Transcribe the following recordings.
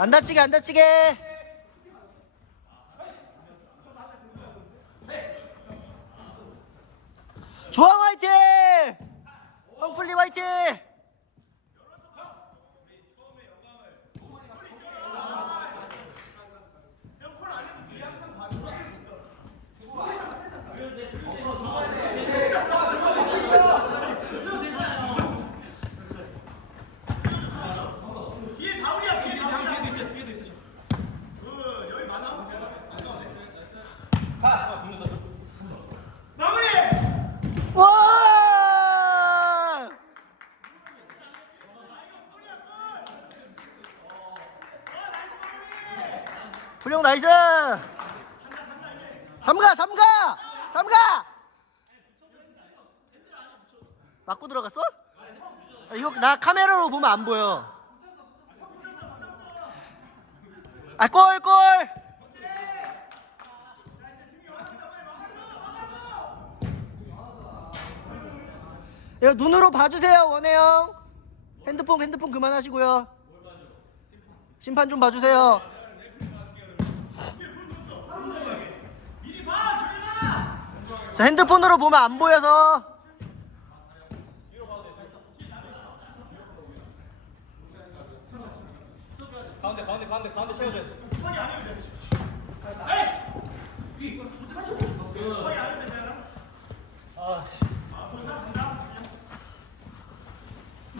안 다치게 안 다치게 주황 화이팅 황플리 화이팅 와 훌륭 나이스! 잠가 잠가! 잠가! 맞고 들어갔어? 아, 이거 나 카메라로 보면 안 보여. 아 골골! 이거 눈으로 봐주세요 원혜영 핸드폰 핸드폰 그만하시고요. 심판 좀 봐주세요 자 핸드폰으로 보면 안 보여서. 가운데 가운데 가운데 가운데 채워줘야 돼.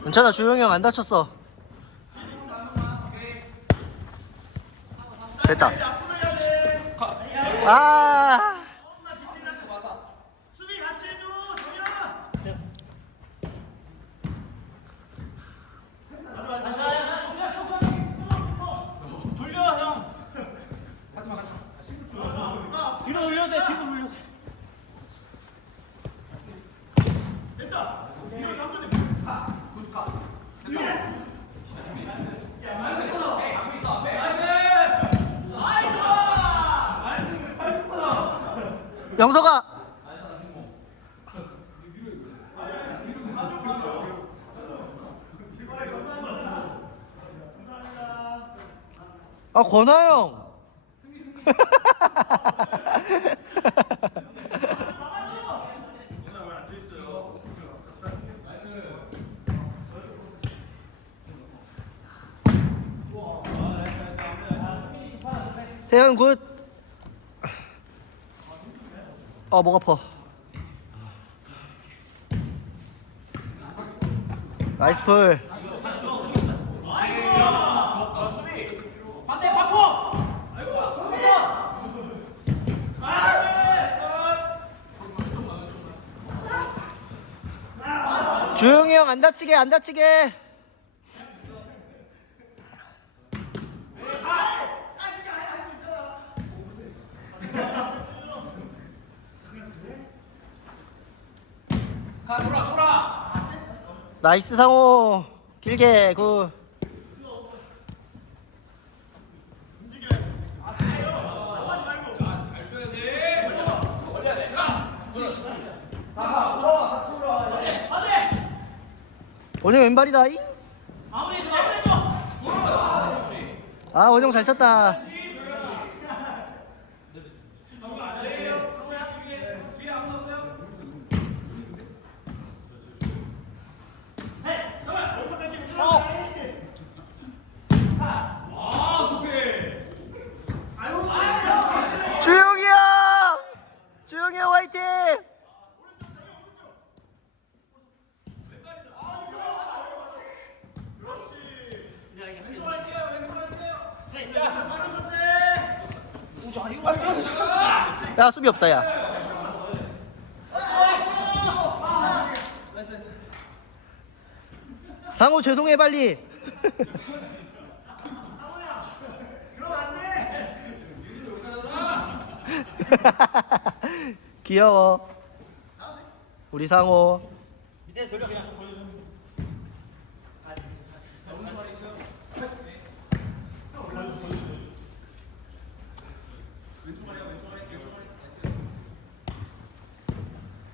괜찮아 주영이 형 안 다쳤어. 됐다. 아 수비 같이 해줘 정현 돌려 형 뒤로 올려도 돼 뒤로 올려도 돼 영석아 아 권하 형 태현 굿. 아, 목 아파. 나이스 풀. 조용히 형 안 다치게 안 다치게. 나이스 상호. 길게 그 원영 왼발이다 잉? 아 원영 잘 쳤다 주영이 형! 주영이 형 화이팅! 야 수비 없다 야. 상호 죄송해 빨리. 귀여워. 우리 상호 밑에서 돌려 그냥. 좀 보여줘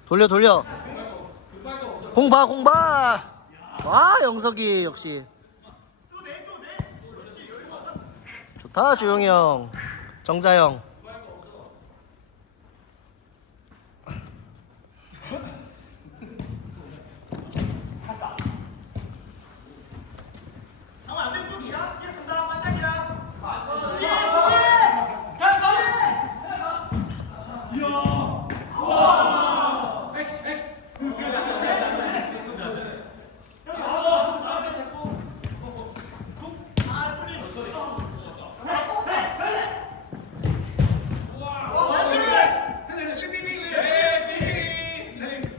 돌려 돌려. 공봐 공봐. 와 영석이 역시. 다 조용히 형. 정자형 상황 안 되면 기야 기야 간다 반짝이야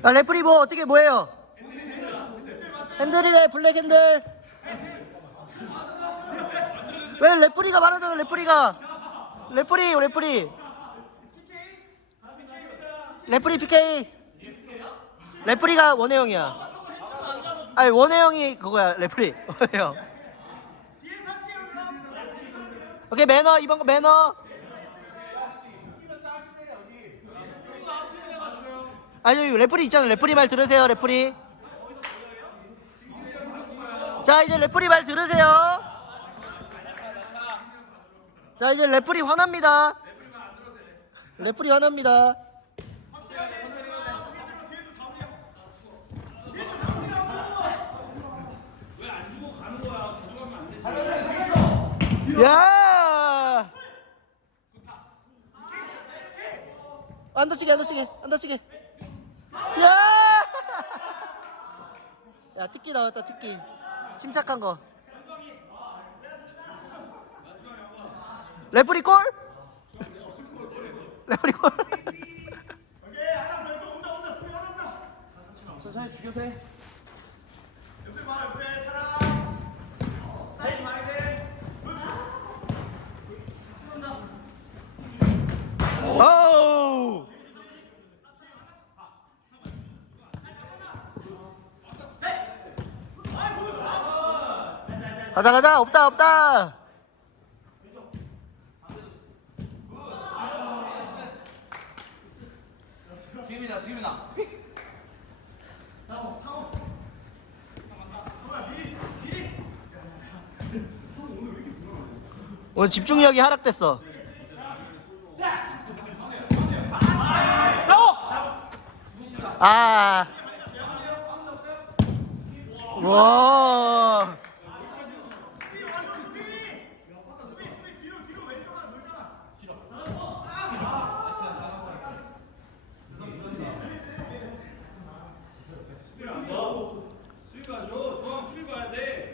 아 레프리 뭐 어떻게 뭐해요? 핸들이래 블랙 핸들. 왜 레프리가 말하잖아 레프리가? 레프리 레프리. 레프리 PK 레프리가 원혜영이야. 아니 원혜영이 그거야 레프리. 원혜영. 오케이 매너 이번 거 매너 아니 레프리 있잖아 레프리 말 들으세요 레프리. 자 이제 레프리 말 들으세요. 자 이제 레프리 화납니다. 레프리 화납니다. 야! 안 다치게 안 다치게 안 다치게 야! 야 특기 나왔다 특기 침착한 거 레프리 골? 레프리 골? 천천히 죽여서 해. 옆에 봐 옆에 사람 사인 많이 돼 오우! 가자 가자 없다 없다 지금이다 지금이다. 오늘 집중력이 하락됐어 아 와. 수비가 줘. 중앙 수비 봐야 돼.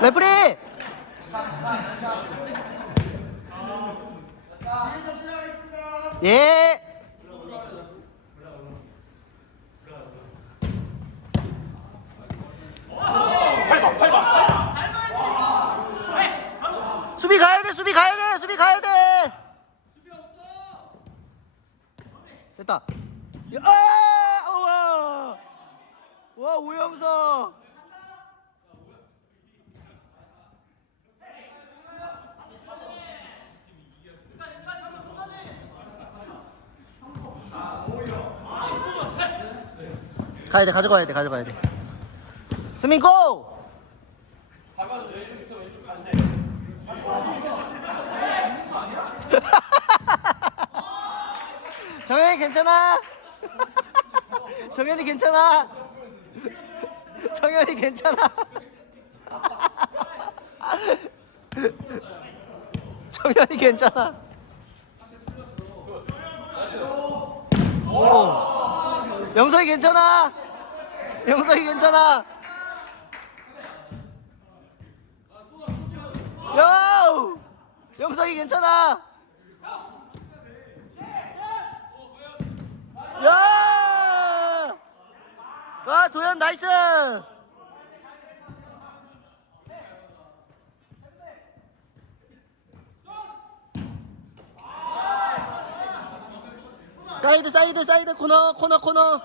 레프리! 예. 수비 가야 돼, 수비 가야 돼, 수비 가야 돼. 됐다. 야, 아, 우와, 와 오영서. 가야 돼, 가져가야 돼, 가져가야 돼. 스민 고! 정현이 괜찮아? 정현이 괜찮아? 정현이 괜찮아? 정현이 괜찮아? 오. 영석이 괜찮아? 영석이 괜찮아? 야! 영석이 괜찮아? 야! 와 도현 나이스! 사이드 사이드 사이드 코너 코너 코너.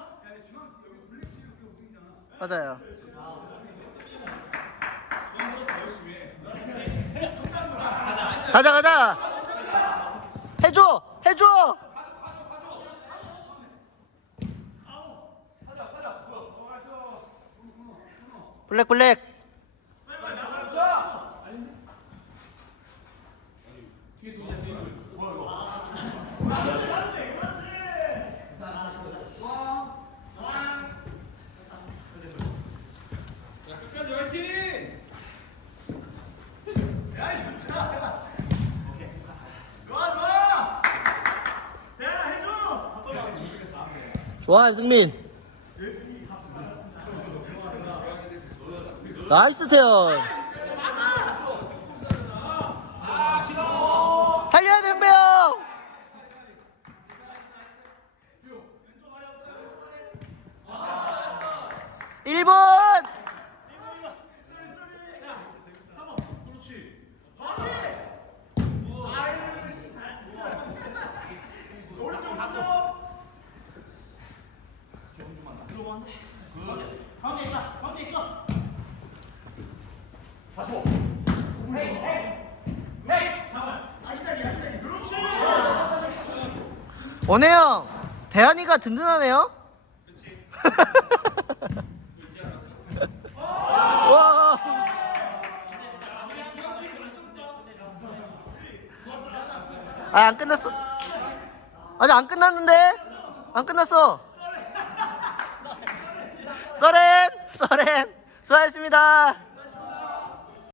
맞아요. 가자 가자. 해줘 해줘. 블랙 블랙. 뒤에 좋아 승민 나이스 태연 살려야 돼형 1분 오른쪽 맞죠? 가운데 있다 가운데 있어 원혜 형 대한이가 든든하네요 와. 아, 안 끝났어. 아직 안 끝났는데? 안 끝났어. 써렌! 써렌! 수고하셨습니다.